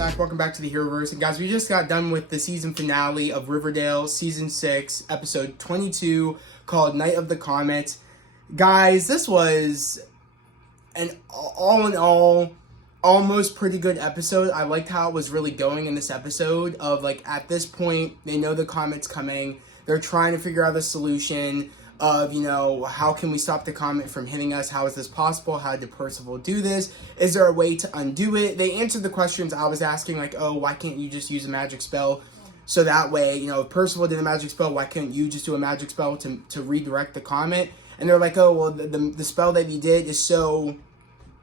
Zach. Welcome back to the Heroverse. And guys, we just got done with the season finale of Riverdale, Season 6, Episode 22, called Night of the Comet. Guys, this was an all in all, almost pretty good episode. I liked how it was really going in this episode of, like, at this point, they know the comet's coming. They're trying to figure out a solution of, you know, how can we stop the comet from hitting us? How is this possible? How did Percival do this? Is there a way to undo it? They answered the questions I was asking, like, oh, why can't you just use a magic spell? So that way, you know, if Percival did a magic spell, why couldn't you just do a magic spell to redirect the comet? And they're like, oh, well, the spell that you did is so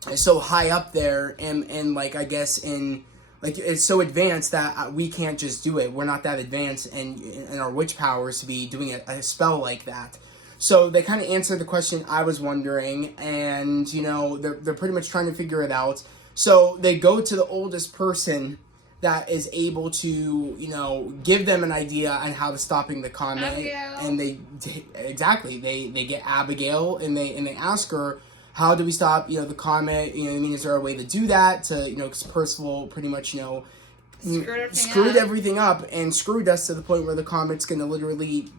high up there and like, I guess in, like, it's so advanced that we can't just do it. We're not that advanced in our witch powers to be doing a spell like that. So they kind of answered the question I was wondering, and, you know, they're pretty much trying to figure it out. So they go to the oldest person that is able to, you know, give them an idea on how to stopping the comet. Abigail. And they get Abigail, and they ask her, how do we stop, you know, the comet? You know what I mean? Is there a way to do that? To, you know, because Percival pretty much, you know, screwed everything up and screwed us to the point where the comet's going to literally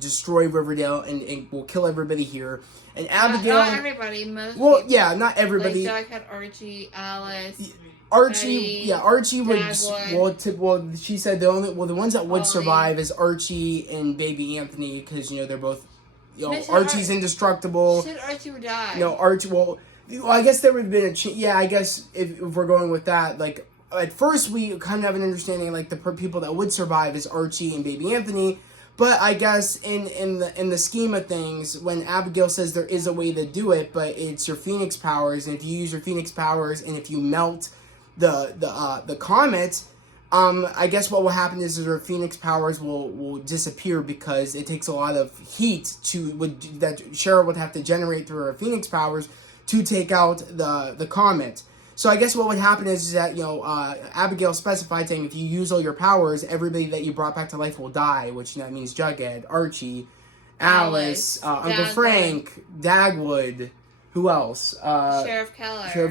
destroy Riverdale and will kill everybody here. And Abigail... Not everybody, most Well, people. yeah, not everybody. Like, Doug had Archie, Alice... Archie would... Dagwood. Well, she said the ones that would Ollie. survive is Archie and Baby Anthony, because, you know, they're both... You know, Mr. Archie's indestructible. Should Archie would die? You know, Archie... Well, I guess there would have been a... Yeah, I guess if we're going with that, like... At first, we kind of have an understanding, like, the people that would survive is Archie and Baby Anthony. But I guess in the scheme of things, when Abigail says there is a way to do it, but it's your Phoenix powers, and if you use your Phoenix powers, and if you melt the comet, I guess what will happen is her Phoenix powers will disappear because it takes a lot of heat that Cheryl would have to generate through her Phoenix powers to take out the comet. So I guess what would happen is that, you know, Abigail specified saying if you use all your powers, everybody that you brought back to life will die, which that means Jughead, Archie, Alice, Uncle Frank, Dagwood, who else? Sheriff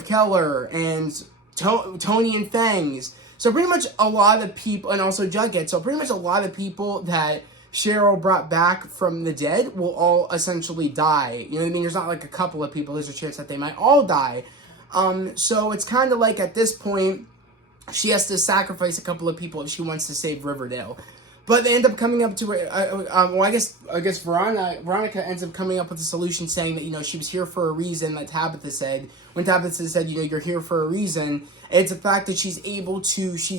Keller, and Tony and Fangs. So pretty much a lot of people, and also Jughead, so pretty much a lot of people that Cheryl brought back from the dead will all essentially die. You know what I mean? There's not like a couple of people, there's a chance that they might all die. So it's kind of like at this point, she has to sacrifice a couple of people if she wants to save Riverdale. But they end up coming up to I guess Veronica ends up coming up with a solution saying that, you know, she was here for a reason, that Tabitha said. When Tabitha said, you know, you're here for a reason, it's the fact that she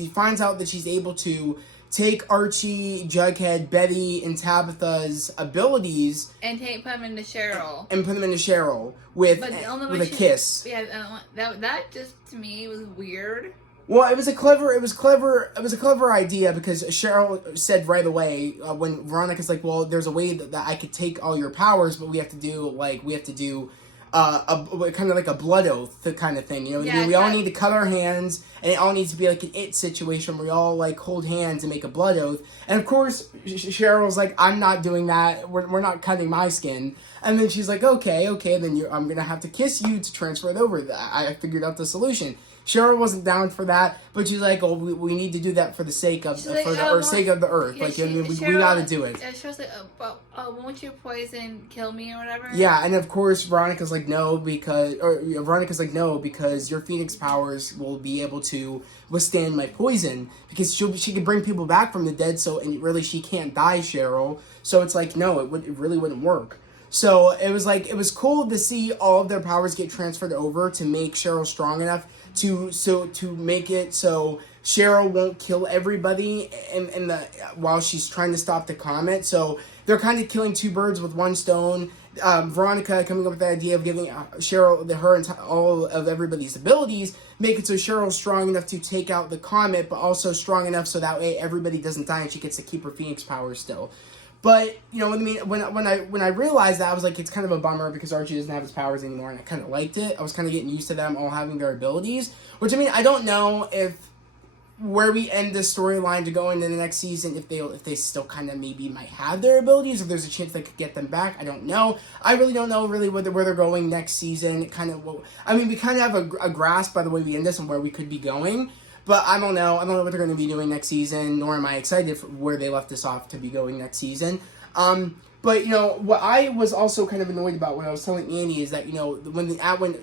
finds out that she's able to take Archie, Jughead, Betty, and Tabitha's abilities and put them into Cheryl. With a kiss. Yeah, that just to me was weird. Well, it was a clever idea because Cheryl said right away when Veronica's like, well, there's a way that I could take all your powers, but we have to do a kind of like a blood oath kind of thing, you know. Yeah, we all need to cut our hands, and it all needs to be like an it situation where we all like hold hands and make a blood oath. And of course, Cheryl's like, I'm not doing that. We're not cutting my skin. And then she's like, okay, then I'm gonna have to kiss you to transfer it over. I figured out the solution. Cheryl wasn't down for that, but she's like, "Oh, we need to do that for the sake of sake of the earth. Yeah, like, we gotta do it." Cheryl's like, "Won't your poison kill me or whatever?" Yeah, and of course Veronica's like, no, because your Phoenix powers will be able to withstand my poison because she can bring people back from the dead. So and really she can't die, Cheryl. So it's like, no, it really wouldn't work. So it was cool to see all of their powers get transferred over to make Cheryl strong enough to make it so Cheryl won't kill everybody while she's trying to stop the comet. So they're kind of killing two birds with one stone. Veronica coming up with the idea of giving Cheryl all of everybody's abilities, make it so Cheryl's strong enough to take out the comet, but also strong enough so that way everybody doesn't die and she gets to keep her Phoenix powers still. But, you know what I mean, when I realized that, I was like, it's kind of a bummer because Archie doesn't have his powers anymore, and I kind of liked it. I was kind of getting used to them all having their abilities, which, I mean, I don't know if where we end the storyline to go into the next season, if they still kind of maybe might have their abilities, if there's a chance they could get them back. I don't know. I really don't know really where they're going next season. We kind of have a grasp by the way we end this and where we could be going. But I don't know. I don't know what they're going to be doing next season, nor am I excited for where they left this off to be going next season. But, you know, what I was also kind of annoyed about when I was telling Annie is that, you know, when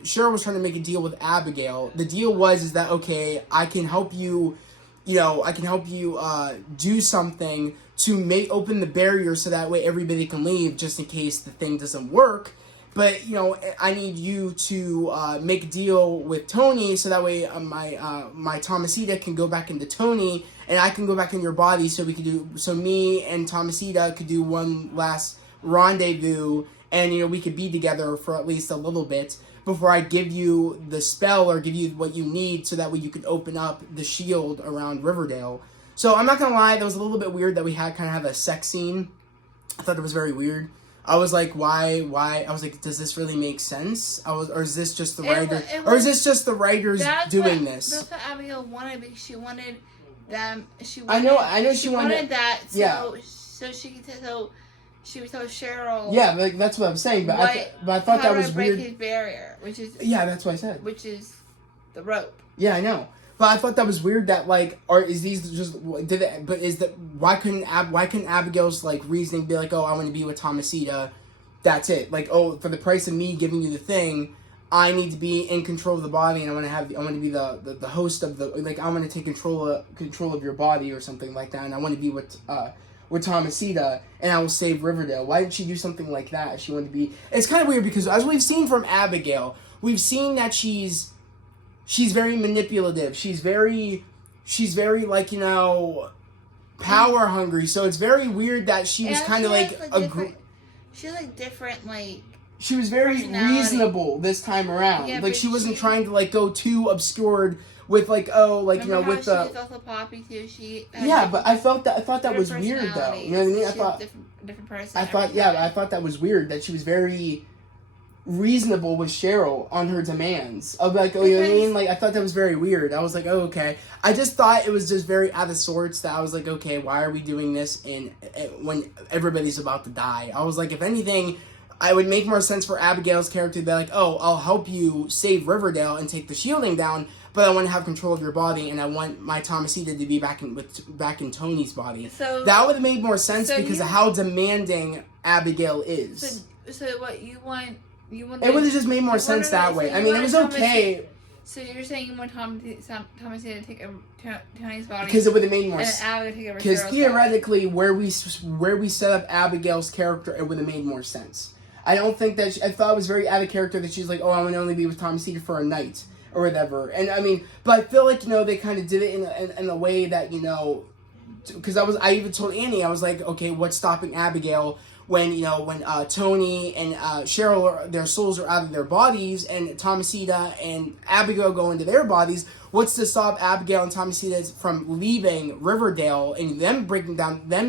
Cheryl was trying to make a deal with Abigail, the deal was that, okay, I can help you, do something to open the barrier so that way everybody can leave just in case the thing doesn't work. But, you know, I need you to make a deal with Tony so that way my Thomasita can go back into Tony and I can go back in your body so me and Thomasita could do one last rendezvous and, you know, we could be together for at least a little bit before I give you the spell or give you what you need so that way you could open up the shield around Riverdale. So I'm not going to lie, that was a little bit weird that we had kind of have a sex scene. I thought it was very weird. I was like, why? I was like, does this really make sense? Or is this just the writer? Or is this just the writers doing this? That's what Abigail wanted because she wanted them. I know. She wanted that. So, yeah. So she would tell Cheryl. Yeah, like that's what I'm saying. But I thought that was weird. Break his barrier, which is that's what I said. Which is the rope. Yeah, I know. But I thought that was weird that why couldn't Abigail's like reasoning be like, oh, I want to be with Thomasita, that's it. Like, oh, for the price of me giving you the thing, I need to be in control of the body and I want to be the host of the, like, I want to take control of your body or something like that, and I want to be with Thomasita and I will save Riverdale. Why did she do something like that? She wanted to be. It's kind of weird because as we've seen from Abigail, we've seen that she's very manipulative. She's very like, you know, power hungry. So it's very weird that she was kind of like she was like different, like. She was very reasonable this time around. Yeah, like she wasn't trying to like go too obscured with like, oh, like, you know, with the. She was also Poppy too. But I thought that was weird though. You know what I mean? I thought different person. I thought that was weird that she was very reasonable with Cheryl on her demands of like, oh, you know what I mean? Like, I thought that was very weird. I was like, oh, okay. I just thought it was just very out of sorts that I was like, okay, why are we doing this when everybody's about to die? I was like, if anything, I would make more sense for Abigail's character to be like, oh, I'll help you save Riverdale and take the shielding down, but I want to have control of your body and I want my Thomasita to be back in Tony's body. So that would have made more sense because of how demanding Abigail is. So what you want? It would have just made more sense that way. I mean, it was okay. So you're saying you want Thomasita to take over Tony's body because it would have made more sense. Because theoretically, body. where we set up Abigail's character, it would have made more sense. I don't think that I thought it was very out of character that she's like, oh, I want to only be with Thomasita for a night or whatever. And I mean, but I feel like, you know, they kind of did it in a way that, you know, because I even told Annie, I was like, okay, what's stopping Abigail when Tony and Cheryl, their souls are out of their bodies, and Thomasita and Abigail go into their bodies? What's to stop Abigail and Thomasita from leaving Riverdale and them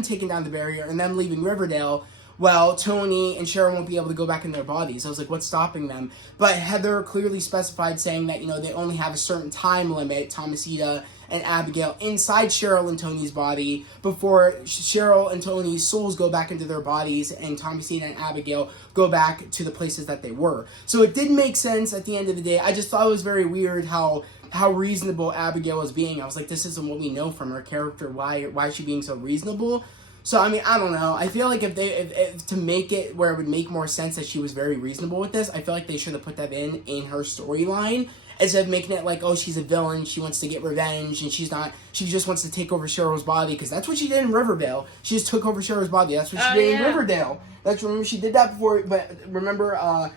taking down the barrier and them leaving Riverdale? Well, Tony and Cheryl won't be able to go back in their bodies. I was like, what's stopping them? But Heather clearly specified saying that, you know, they only have a certain time limit, Thomasita and Abigail, inside Cheryl and Tony's body before Cheryl and Tony's souls go back into their bodies and Thomasita and Abigail go back to the places that they were. So it did make sense at the end of the day. I just thought it was very weird how reasonable Abigail was being. I was like, this isn't what we know from her character. Why is she being so reasonable? So, I mean, I don't know. I feel like if to make it where it would make more sense that she was very reasonable with this, I feel like they should have put that in her storyline instead of making it like, oh, she's a villain, she wants to get revenge, and she just wants to take over Cheryl's body, because that's what she did in Riverdale. She just took over Cheryl's body. That's what she did in Riverdale. Remember, she did that before, but remember,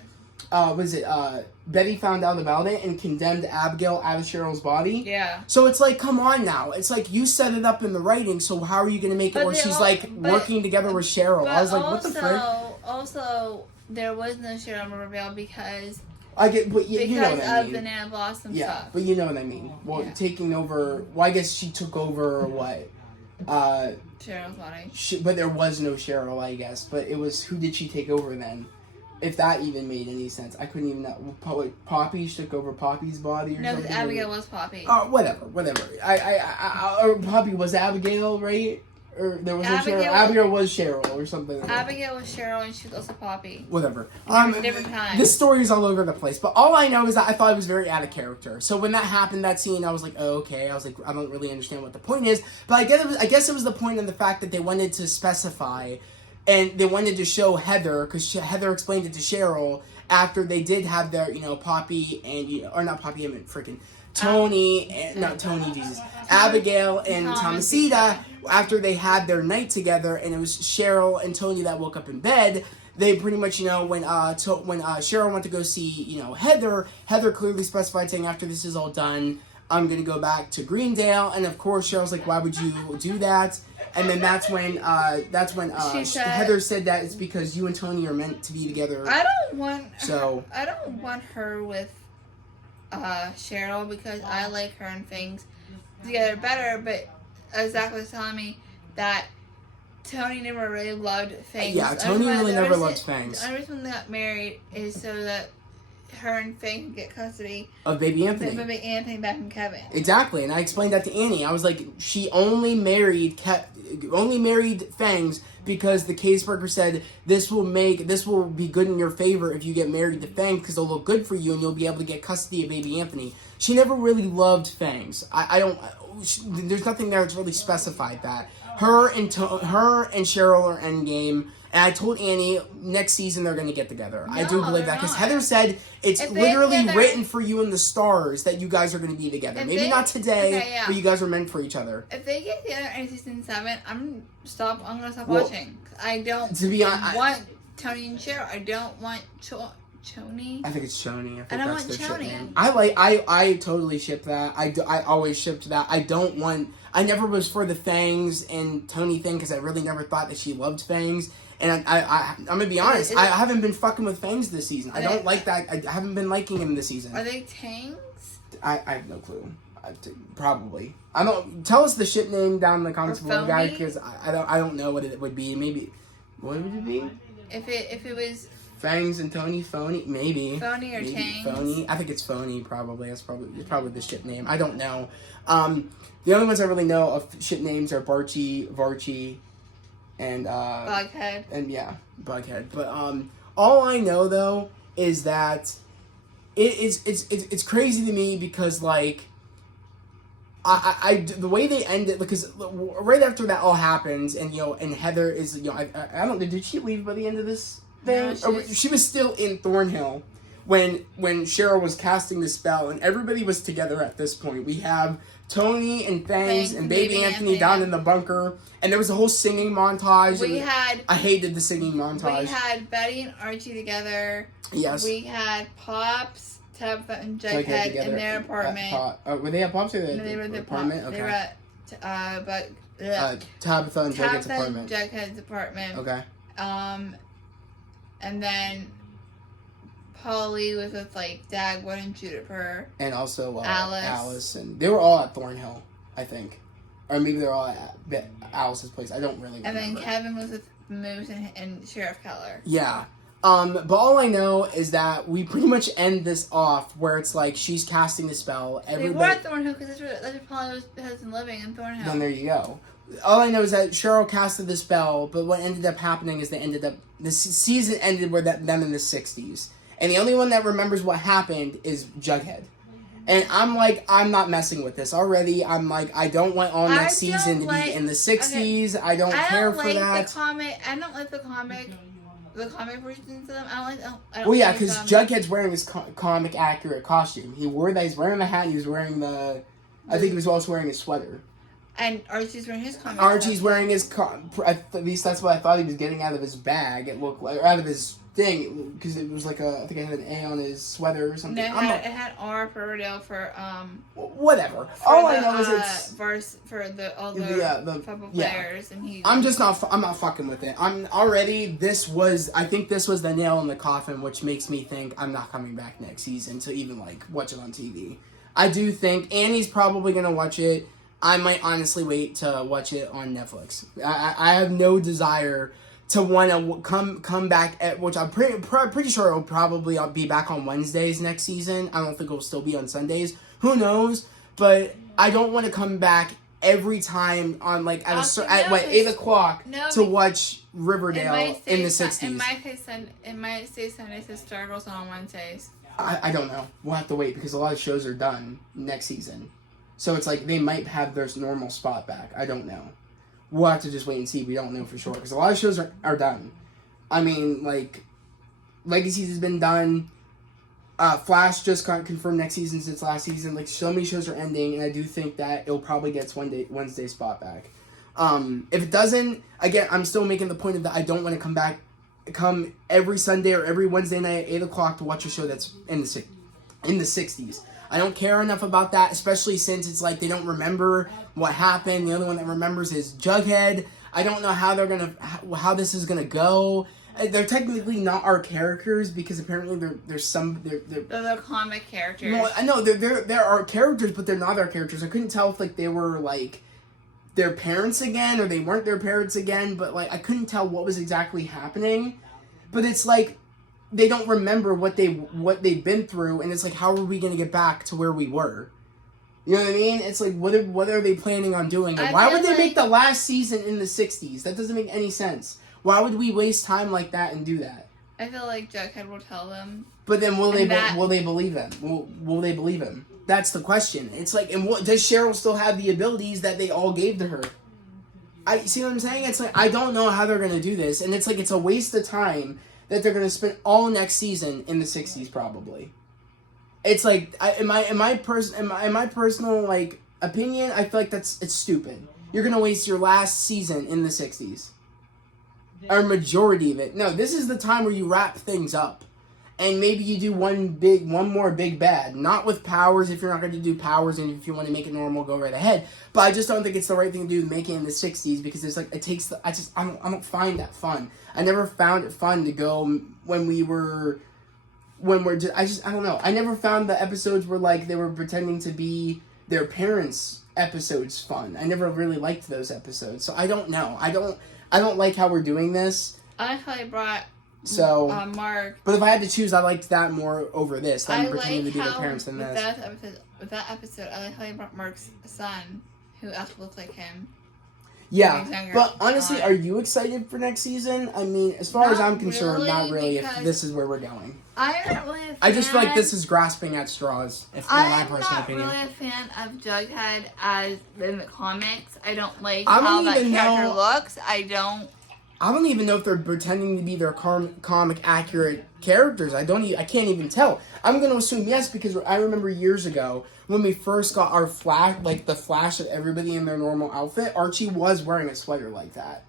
Betty found out about it and condemned Abigail out of Cheryl's body. Yeah. So it's like, come on now. It's like, you set it up in the writing, so how are you going to make it where she's working together with Cheryl? I was like, what the frick? Also, there was no Cheryl in Riverdale because you know what I mean. Of the Nana Blossom stuff. Yeah, but you know what I mean. Well, taking over. Well, I guess she took over what? Cheryl's body. But there was no Cheryl, I guess. But it was, who did she take over then? If that even made any sense. I couldn't even know. Poppy, she took over Poppy's body or something? No, Abigail was Poppy. Oh, whatever. Or Poppy was Abigail, right? or there was no Abigail- Cheryl. Abigail was Cheryl or something. Like that. Abigail was Cheryl, and she was also Poppy. Whatever. Different times. This story is all over the place, but all I know is that I thought it was very out of character. So when that happened, that scene, I was like, oh, okay. I was like, I don't really understand what the point is, but I guess it was the point in the fact that they wanted to specify, and they wanted to show Heather, because Heather explained it to Cheryl after they did have their, Poppy and, or not Poppy, I meant freaking Tony, and not Tony, Jesus, Abigail and Thomasita, after they had their night together, and it was Cheryl and Tony that woke up in bed. They pretty much, when Cheryl went to go see, Heather clearly specified, saying, after this is all done, I'm gonna go back to Greendale, and of course Cheryl's like, why would you do that? And then that's when Heather said that it's because you and Tony are meant to be together. I don't want her with Cheryl, because I like her and Fangs together better, but Zach was telling me that Tony never really loved Fangs. Yeah, Tony really never loved Fangs. The only reason they got married is so that her and Fangs can get custody of baby Anthony. Baby Anthony back from Kevin. Exactly, and I explained that to Annie. I was like, she only married Fangs because the caseworker said this will be good in your favor if you get married to Fangs, because they'll look good for you and you'll be able to get custody of baby Anthony. She never really loved Fangs. There's nothing there that's really specified that. Her and Cheryl are endgame. And I told Annie next season they're going to get together. No, I do believe that, because Heather said it's literally written for you in the stars that you guys are going to be together. Maybe not today, but you guys are meant for each other. If they get together in season 7, I'm going to stop watching. I don't want Tony and Cheryl. I don't want Choni. I think it's Choni. I don't want Choni. I totally ship that. I always shipped that. I never was for the Fangs and Tony thing, because I really never thought that she loved Fangs. And I'm gonna be honest, I haven't been fucking with Fangs this season. I don't like that. I haven't been liking him this season. Are they Tangs? I have no clue. Probably. I don't. Tell us the shit name down in the comments below, guys, because I don't know what it would be. Maybe what would it be? If it was Fangs and Tony, Phony, maybe. Phony or Tangs? Phony. I think it's Phony. Probably. It's probably the shit name. I don't know. The only ones I really know of shit names are Barchi, Varchi, and Bughead. And yeah, Bughead. But all I know though is that it's crazy to me, because like I the way they ended, because right after that all happens, and and Heather is I don't know, did she leave by the end of this thing? No, she was still in Thornhill when Cheryl was casting the spell, and everybody was together at this point. We have Tony and Fangs and baby Anthony down in the bunker, and there was a whole singing montage. I hated the singing montage. We had Betty and Archie together. Yes. We had Pops, Tabitha, and Jughead in their apartment. Were they at Pops or they were at the apartment? Okay. They were at Tabitha and Jughead's apartment. Jughead's apartment. Okay. And then Polly was with Dagwood and Juniper. And also Alice. And they were all at Thornhill, I think. Or maybe they were all at Alice's place. I don't really remember. And then Kevin was with Moose and Sheriff Keller. Yeah. But all I know is that we pretty much end this off where it's like she's casting the spell. They were at Thornhill because that's where Polly has been living, in Thornhill. Then there you go. All I know is that Cheryl casted the spell, but what ended up happening is the season ended with them in the 60s. And the only one that remembers what happened is Jughead. And I'm like, I'm not messing with this already. I'm like, I don't want all next season to be in the 60s. Okay. I don't care for that. I don't like the comic versions of them. I don't well, yeah, because Jughead's wearing his comic accurate costume. He's wearing the hat. He was wearing I think he was also wearing his sweater. And Archie's wearing his comic. Archie's wearing his at least that's what I thought he was getting out of his bag. It looked like, or out of his thing, because it was like I think it had an A on his sweater or something. No, it had R for Riverdale for whatever. All I know is it's for all the football players, and I'm not fucking with it. I think this was the nail in the coffin, which makes me think I'm not coming back next season to even watch it on TV. I do think Annie's probably gonna watch it. I might honestly wait to watch it on Netflix. I have no desire to want to come back which I'm pretty sure it'll probably be back on Wednesdays next season. I don't think it'll still be on Sundays. Who knows? But I don't want to come back every time on like at Also, at no, 8:00 no, to watch Riverdale in the It '60s. might say Sundays Historicals on Wednesdays. I don't know. We'll have to wait because a lot of shows are done next season. So it's like they might have their normal spot back. I don't know. We'll have to just wait and see. We don't know for sure because a lot of shows are done. I mean, like, Legacies has been done. Flash just got confirmed next season since last season. Like, so many shows are ending, and I do think that it'll probably get its Wednesday spot back. If it doesn't, again, I'm still making the point of that I don't want to come every Sunday or every Wednesday night at 8:00 to watch a show that's in the 60s. I don't care enough about that, especially since it's like they don't remember what happened. The only one that remembers is Jughead. I don't know how this is gonna go. They're technically not our characters because apparently they're the comic characters. Well, I know they're our characters, but they're not our characters. I couldn't tell if like they were like their parents again or they weren't their parents again, but like I couldn't tell what was exactly happening. But it's like they don't remember what they've been through, and it's like, how are we gonna get back to where we were? You know what I mean? It's like, what are they planning on doing? Like, why would they make the last season in the 60s? That doesn't make any sense. Why would we waste time like that and do that? I feel like Jughead will tell them. But then will they believe him? Will they believe him? That's the question. It's like, and does Cheryl still have the abilities that they all gave to her? I see what I'm saying? It's like, I don't know how they're gonna do this, and it's like it's a waste of time that they're gonna spend all next season in the 60s probably. It's like, in my personal like opinion, I feel like it's stupid. You're gonna waste your last season in the 60s. Or majority of it. No, this is the time where you wrap things up. And maybe you do one more big bad. Not with powers if you're not going to do powers, and if you want to make it normal, go right ahead. But I just don't think it's the right thing to do to make it in the 60s because it's like, I don't find that fun. I never found it fun to go I don't know. I never found the episodes where like they were pretending to be their parents' episodes fun. I never really liked those episodes. So I don't know. I don't like how we're doing this. I like how they brought Mark. But if I had to choose, I liked that more over this. Than pretending to be their parents than this. With that episode, I like how they brought Mark's son, who actually looked like him. Yeah, but honestly, are you excited for next season? I mean, as far as I'm concerned, not really. If this is where we're going, I'm not really a fan. I just feel like this is grasping at straws. In my personal opinion, I'm not really a fan of Jughead as in the comics. I don't like how that character looks. I don't even know if they're pretending to be their comic accurate characters. I can't even tell. I'm going to assume yes because I remember years ago when we first got our Flash, like the Flash of everybody in their normal outfit, Archie was wearing a sweater like that.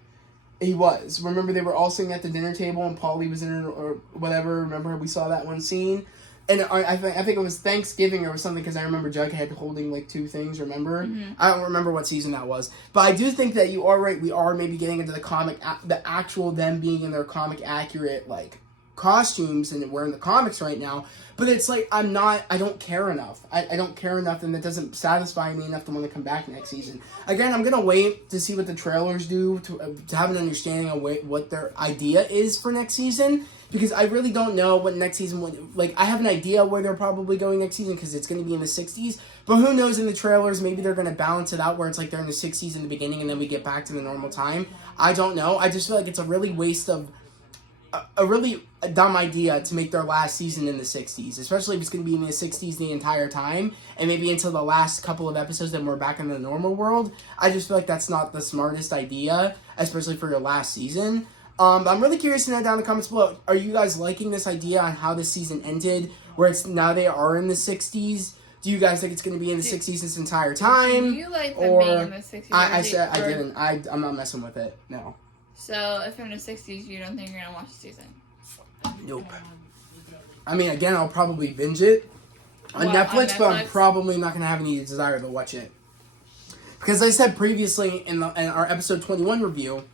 He was. Remember they were all sitting at the dinner table and Polly was in it or whatever. Remember we saw that one scene? And I think it was Thanksgiving or something because I remember Jughead holding like two things, remember? Mm-hmm. I don't remember what season that was. But I do think that you are right. We are maybe getting into the actual them being in their comic accurate like costumes and wearing the comics right now. But it's like I don't care enough. I don't care enough and that doesn't satisfy me enough to want to come back next season. Again, I'm going to wait to see what the trailers do to have an understanding of what their idea is for next season. Because I really don't know what next season would... Like, I have an idea where they're probably going next season because it's going to be in the 60s. But who knows in the trailers, maybe they're going to balance it out where it's like they're in the 60s in the beginning and then we get back to the normal time. I don't know. I just feel like it's a really waste of... A really dumb idea to make their last season in the 60s. Especially if it's going to be in the 60s the entire time. And maybe until the last couple of episodes then we're back in the normal world. I just feel like that's not the smartest idea. Especially for your last season. I'm really curious to know down in the comments below, are you guys liking this idea on how this season ended, where it's now they are in the 60s? Do you guys think it's going to be in the 60s this entire time? Do you like them being in the 60s? I said I didn't. I'm not messing with it, no. So, if they're in the 60s, you don't think you're going to watch the season? Nope. I mean, again, I'll probably binge it on Netflix, but I'm probably not going to have any desire to watch it. Because I said previously in our episode 21 review,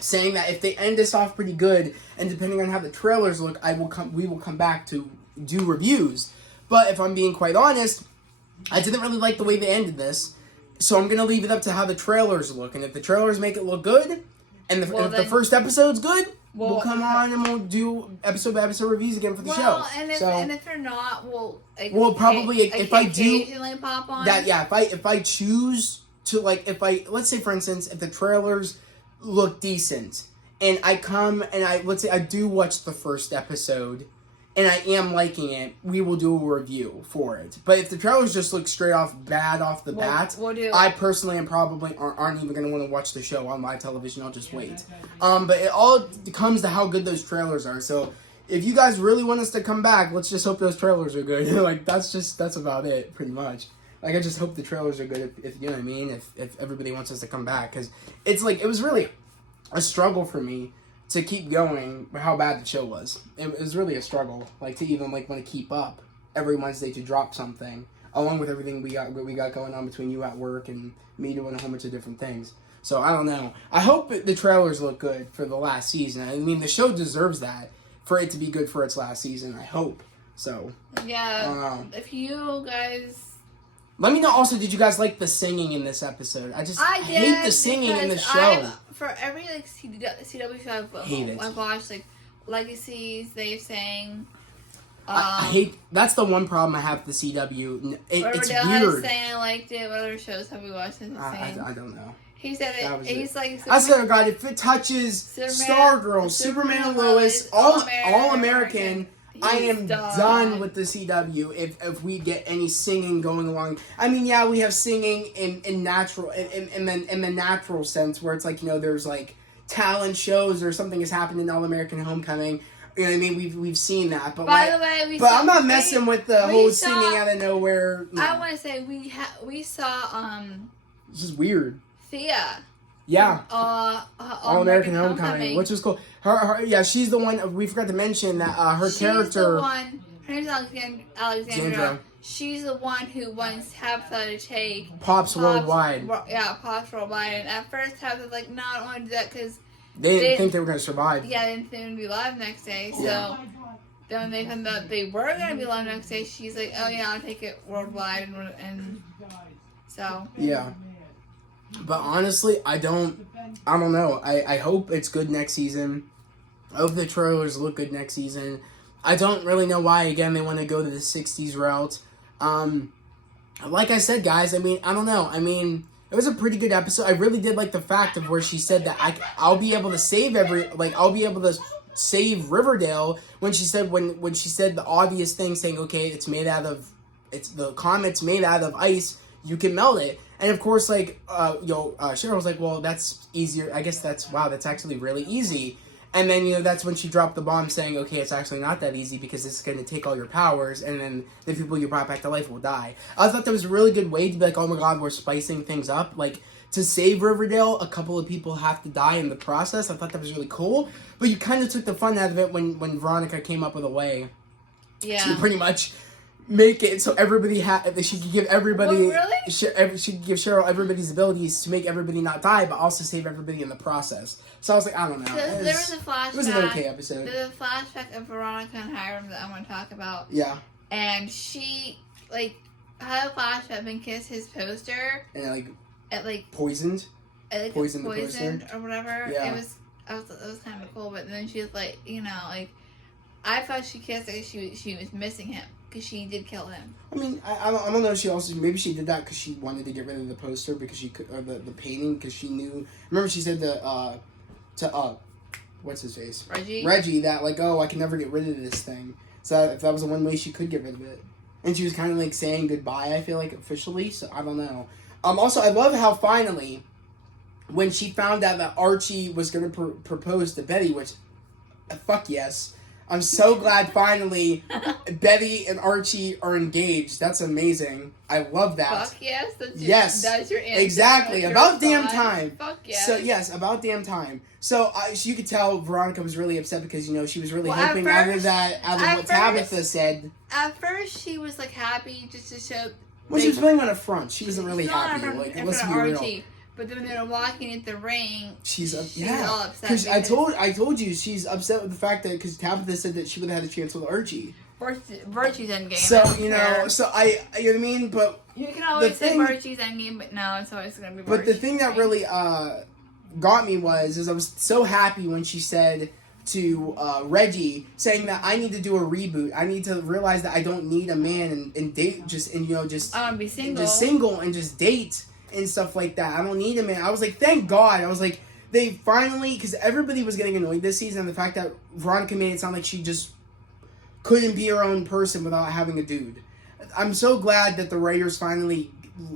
saying that if they end this off pretty good, and depending on how the trailers look, we will come back to do reviews. But if I'm being quite honest, I didn't really like the way they ended this, so I'm gonna leave it up to how the trailers look. And if the trailers make it look good, and if the first episode's good, we'll come on and we'll do episode by episode reviews again for the show. And if they're not, we'll probably if I do occasionally pop on. That if I choose to, like, let's say, for instance, if the trailers look decent, and I come and let's say I do watch the first episode, and I am liking it, we will do a review for it. But if the trailers just look straight off bad off the bat, I personally am probably aren't even going to want to watch the show on live television. I'll just wait. But it all comes to how good those trailers are. So if you guys really want us to come back, let's just hope those trailers are good. Like, that's about it, pretty much. Like, I just hope the trailers are good, if you know what I mean, if everybody wants us to come back. Because it's like, it was really a struggle for me to keep going, how bad the show was. It was really a struggle, like, to even, like, want to keep up every Wednesday to drop something, along with everything we got going on between you at work and me doing a whole bunch of different things. So, I don't know. I hope the trailers look good for the last season. I mean, the show deserves that, for it to be good for its last season, I hope. So, yeah, if you guys... Let me know also, did you guys like the singing in this episode? I hate the singing in the show. For every, like, CW show I've watched, like, Legacies, they've sang. I hate, that's the one problem I have with the CW. It's weird. Riverdale has sang, I liked it. What other shows have we watched since I don't know. He said it. He's like, I swear to God, if it touches Stargirl, Superman and Lois, all American, I am done with the CW if we get any singing going along. I mean, yeah, we have singing in natural in the natural sense, where it's like, you know, there's like talent shows or something has happened in All American Homecoming. You know what I mean? We've seen that, but by the way, I'm not messing with the whole singing out of nowhere. No. I want to say we saw this is weird. Thea. Yeah. All American Homecoming, which was cool. Her, she's the one, we forgot to mention that she's character. The one, her name's Alexandra. She's the one who wants Tabitha to take Pops Worldwide. Pops Worldwide. And at first, Tabitha was like, no, I don't want to do that because they didn't think they were going to survive. Yeah, they didn't think they would be live next day. So then when they found out they were going to be live next day, she's like, oh yeah, I'll take it worldwide. And so. Yeah. But honestly, I don't know. I hope it's good next season. I hope the trailers look good next season. I don't really know why, again, they want to go to the 60s route. Like I said, guys, I mean, I don't know. I mean, it was a pretty good episode. I really did like the fact of where she said that I'll be able to save save Riverdale when she said the obvious thing, saying, okay, the comet's made out of ice, you can melt it. And of course, like, Cheryl was like, well, that's easier. I guess that's actually really easy. And then, that's when she dropped the bomb saying, okay, it's actually not that easy because it's going to take all your powers and then the people you brought back to life will die. I thought that was a really good way to be like, oh my God, we're spicing things up. Like, to save Riverdale, a couple of people have to die in the process. I thought that was really cool. But you kind of took the fun out of it when Veronica came up with a way to pretty much make it so everybody she could give everybody she could give Cheryl everybody's abilities to make everybody not die, but also save everybody in the process. So I was like, I don't know. There was a flashback. It was an okay episode. There's a flashback of Veronica and Hiram that I want to talk about. Yeah. And she had a flashback and kissed his poster. And poisoned. Poisoned the poster or whatever. Yeah. It was kind of cool, but then she was like, I thought she kissed it. She was missing him. Because she did kill him. I mean, I don't know if she also... Maybe she did that because she wanted to get rid of the poster because she could... Or the painting because she knew... Remember she said to what's his face? Reggie, that I can never get rid of this thing. So if that was the one way she could get rid of it. And she was kind of saying goodbye, I feel like, officially. So I don't know. Also, I love how finally, when she found out that Archie was going to propose to Betty, which... Fuck yes. I'm so glad finally Betty and Archie are engaged. That's amazing. I love that. Fuck yes. That's your answer. Exactly. That's about damn time. Fuck yes. So yes, about damn time. So you could tell Veronica was really upset because she was really hoping out of what Tabitha said. At first she was happy just to show. Well, she was playing on a front. She wasn't really happy. Let's be real. But then when they were walking at the ring, she's all upset. Because I told you she's upset with the fact that because Tabitha said that she would have had a chance with Archie. Virtue's endgame. So you know what I mean. But you can always say Virtue's endgame, but no, it's always gonna be. But the thing that really got me was I was so happy when she said to Reggie, saying that I need to do a reboot. I need to realize that I don't need a man and date I want to be single. Just single and just date. and stuff like that. I don't need him. I was like, thank God. I was like, they finally, because everybody was getting annoyed this season, the fact that Veronica made it sound like she just couldn't be her own person without having a dude. I'm so glad that the writers finally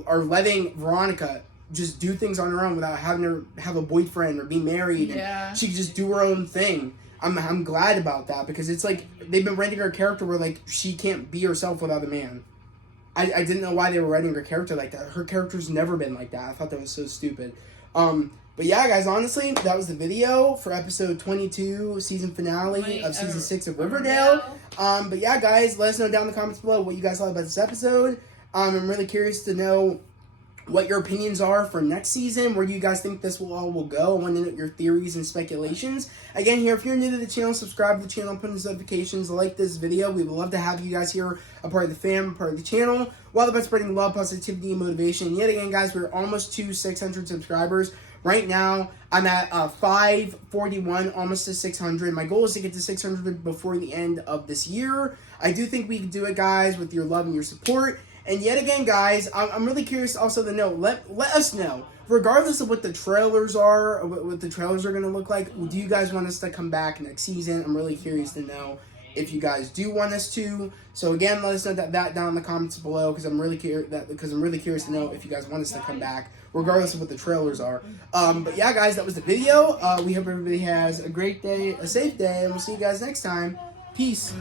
are letting Veronica just do things on her own without having her have a boyfriend or be married. Yeah. And she can just do her own thing. I'm glad about that, because it's like they've been writing her character where like she can't be herself without a man. I didn't know why they were writing her character like that. Her character's never been like that. I thought that was so stupid. But yeah, guys, honestly, that was the video for episode 22, season finale of season 6 of Riverdale. But yeah, guys, let us know down in the comments below what you guys thought about this episode. I'm really curious to know what your opinions are for next season, where you guys think this will go. I want to know your theories and speculations. Again, here, if you're new to the channel, subscribe to the channel, put in notifications, like this video. We would love to have you guys here, a part of the fam, a part of the channel, while about spreading love, positivity, and motivation. And yet again, guys, we're almost to 600 subscribers. Right now, I'm at 541, almost to 600. My goal is to get to 600 before the end of this year. I do think we can do it, guys, with your love and your support. And yet again, guys, I'm really curious also to know, let us know, regardless of what the trailers are, or what the trailers are going to look like, do you guys want us to come back next season? I'm really curious to know if you guys do want us to. So again, let us know that down in the comments below, because I'm really curious to know if you guys want us to come back, regardless of what the trailers are. But yeah, guys, that was the video. We hope everybody has a great day, a safe day, and we'll see you guys next time. Peace.